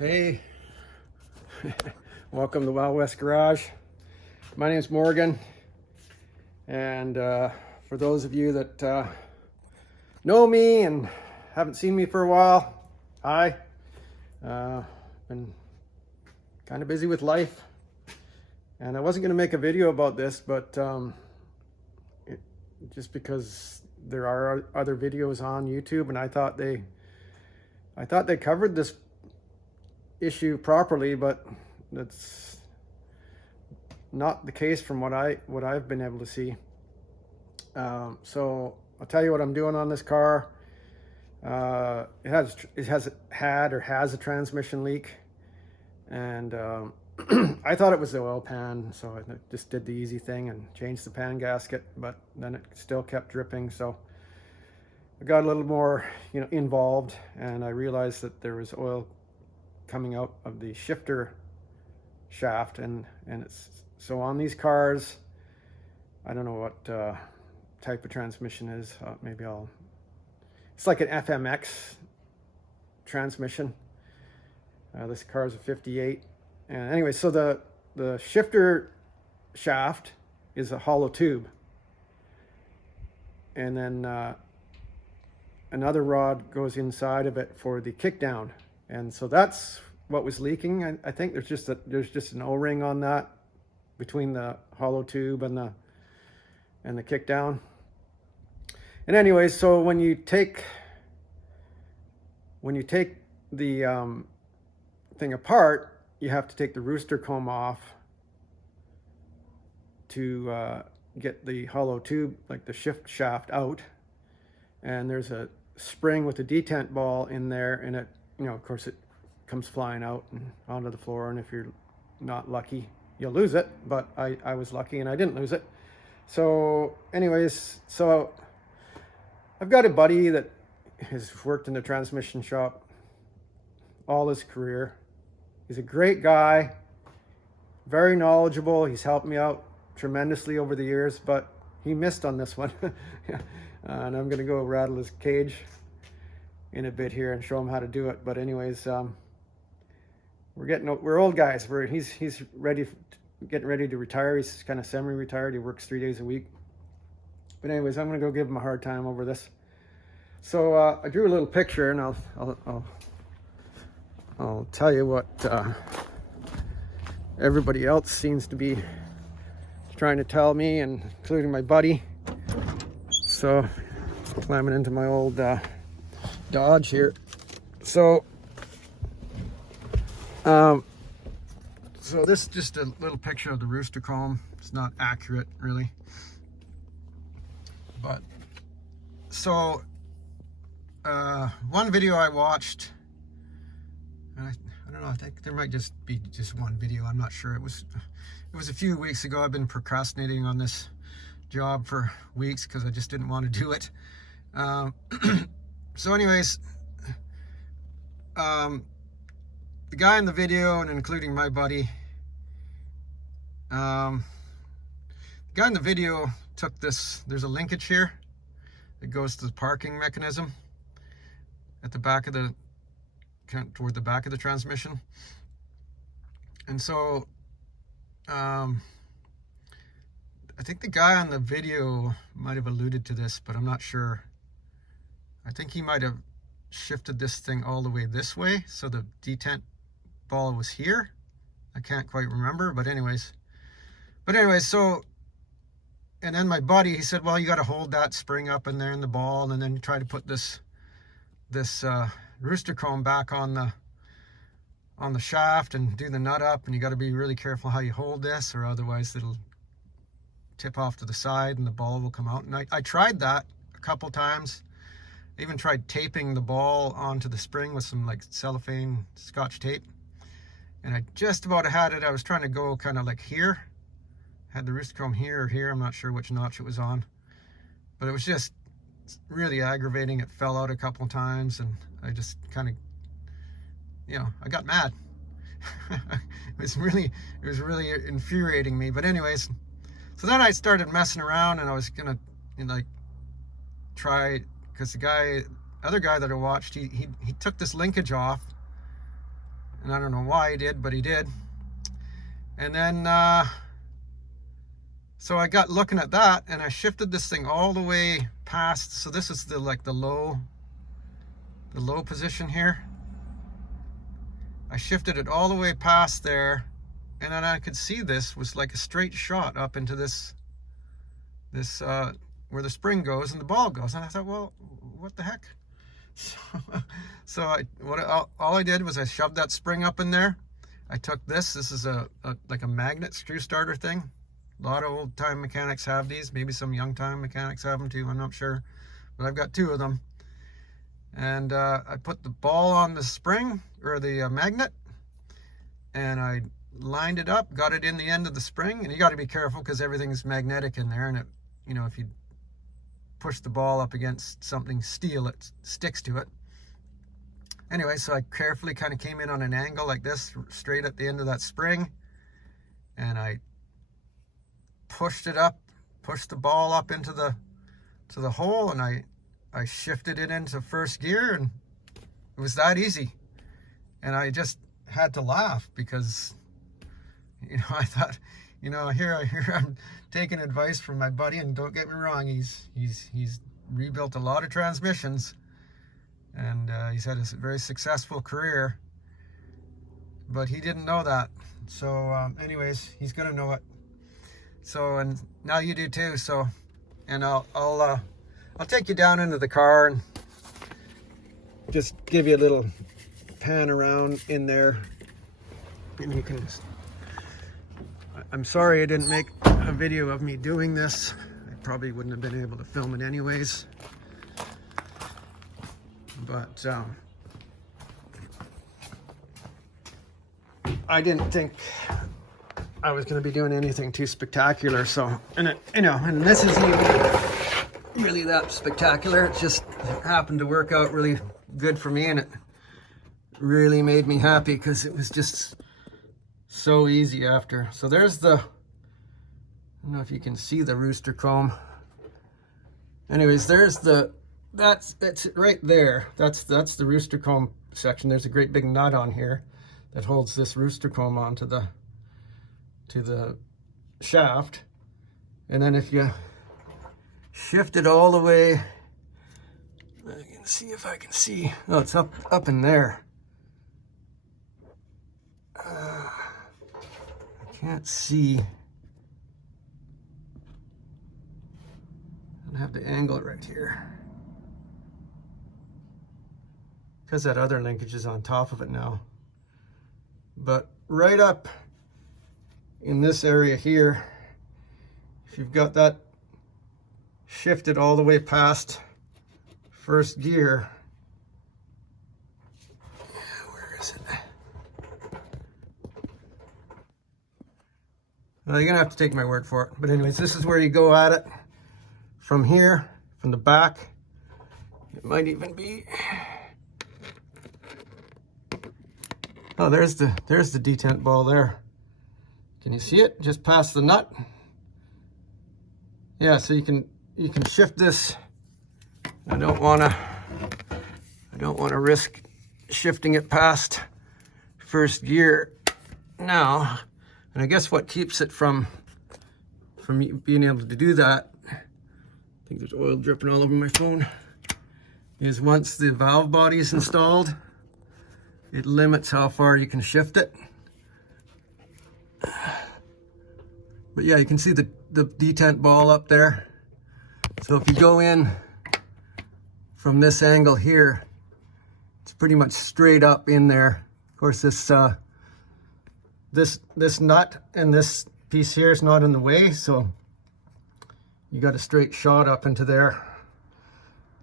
Hey, welcome to Wild West Garage. My name's Morgan, and for those of you that know me and haven't seen me for a while, hi. Been kind of busy with life, and I wasn't going to make a video about this, but just because there are other videos on YouTube, and I thought they covered this issue properly, but that's not the case from what I've been able to see. So I'll tell you what I'm doing on this car. It has a transmission leak, and I thought it was the oil pan, so I just did the easy thing and changed the pan gasket, but then it still kept dripping. So I got a little more involved, and I realized that there was oil coming out of the shifter shaft, and it's so on these cars. I don't know what type of transmission is. It's like an FMX transmission. This car is a 58, and anyway, so the shifter shaft is a hollow tube, and then another rod goes inside of it for the kickdown. And so that's what was leaking. I think there's just an O-ring on that between the hollow tube and the kickdown. And anyway, so when you take the thing apart, you have to take the rooster comb off to get the hollow tube, like the shift shaft, out. And there's a spring with a detent ball in there, and it, of course, it comes flying out and onto the floor, and if you're not lucky, you'll lose it. But I was lucky and I didn't lose it. So anyways, so I've got a buddy that has worked in the transmission shop all his career. He's a great guy, very knowledgeable. He's helped me out tremendously over the years, but he missed on this one. And I'm gonna go rattle his cage in a bit here and show him how to do it. But anyways, we're old guys. He's getting ready to retire. He's kind of semi-retired. He works 3 days a week. But anyways, I'm gonna go give him a hard time over this. So I drew a little picture, and I'll tell you what everybody else seems to be trying to tell me, and including my buddy. So climbing into my old Dodge here. So so this is just a little picture of the rooster comb. It's not accurate really, but so one video I watched, and I don't know, I think there might just be just one video, I'm not sure. It was a few weeks ago. I've been procrastinating on this job for weeks because I just didn't want to do it. So anyways, the guy in the video, and including my buddy, the guy in the video took this, there's a linkage here that goes to the parking mechanism at the back of toward the back of the transmission. And so I think the guy on the video might have alluded to this, but I'm not sure. I think he might have shifted this thing all the way this way, so the detent ball was here. I can't quite remember, but anyways, so, and then my buddy, he said, well, you got to hold that spring up in there in the ball, and then try to put this rooster comb back on the shaft and do the nut up, and you got to be really careful how you hold this, or otherwise it'll tip off to the side and the ball will come out. And I tried that a couple times. I even tried taping the ball onto the spring with some like cellophane scotch tape, and I just about had it. I was trying to go kind of like here, had the rooster comb here or here, I'm not sure which notch it was on, but it was just really aggravating. It fell out a couple of times, and I just kind of, I got mad. It was really infuriating me. But anyways, so then I started messing around, and I was gonna try, because the other guy that I watched, he took this linkage off, and I don't know why he did, but he did. And then so I got looking at that, and I shifted this thing all the way past. So this is the low position here. I shifted it all the way past there, and then I could see this was like a straight shot up into this where the spring goes and the ball goes. And I thought, well, what the heck? So all I did was I shoved that spring up in there. I took this is like a magnet screw starter thing. A lot of old time mechanics have these. Maybe some young time mechanics have them too, I'm not sure, but I've got 2 of them. And I put the ball on the spring, or the magnet, and I lined it up, got it in the end of the spring. And you got to be careful because everything's magnetic in there, and it, you know, if you push the ball up against something steel, it sticks to it. Anyway, so I carefully kind of came in on an angle like this, straight at the end of that spring, and I pushed it up, pushed the ball up into the hole, and I shifted it into first gear, and it was that easy. And I just had to laugh because, you know, I thought, you know, here I'm taking advice from my buddy, and don't get me wrong, he's rebuilt a lot of transmissions, and he's had a very successful career, but he didn't know that. So anyways, he's gonna know it. So, and now you do too. So, and I'll take you down into the car and just give you a little pan around in there, and you can. I'm sorry I didn't make a video of me doing this. I probably wouldn't have been able to film it anyways. But I didn't think I was going to be doing anything too spectacular. So, and it, you know, and this isn't even really that spectacular. It just happened to work out really good for me, and it really made me happy because it was just so easy after. So there's the, I don't know if you can see the rooster comb. Anyways, there's the, that's right there. That's the rooster comb section. There's a great big nut on here that holds this rooster comb onto the shaft. And then if you shift it all the way, I can see if I can see. Oh, it's up in there. I can't see. I have to angle it right here because that other linkage is on top of it now. But right up in this area here, if you've got that shifted all the way past first gear, where is it? Well, you're gonna have to take my word for it. But anyways, this is where you go at it from here, from the back. It might even be, oh, there's the detent ball there. Can you see it? Just past the nut. Yeah, so you can shift this. I don't wanna risk shifting it past first gear now. And I guess what keeps it from me being able to do that, I think there's oil dripping all over my phone, is once the valve body is installed, it limits how far you can shift it. But yeah, you can see the detent ball up there. So if you go in from this angle here, it's pretty much straight up in there. Of course, this nut and this piece here is not in the way, so you got a straight shot up into there.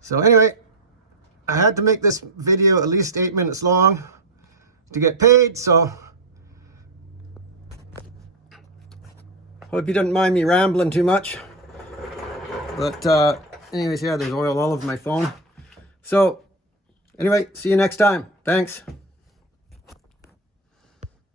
So anyway, I had to make this video at least 8 minutes long to get paid, so hope you didn't mind me rambling too much. But anyways, yeah, there's oil all over my phone. So anyway, see you next time. Thanks.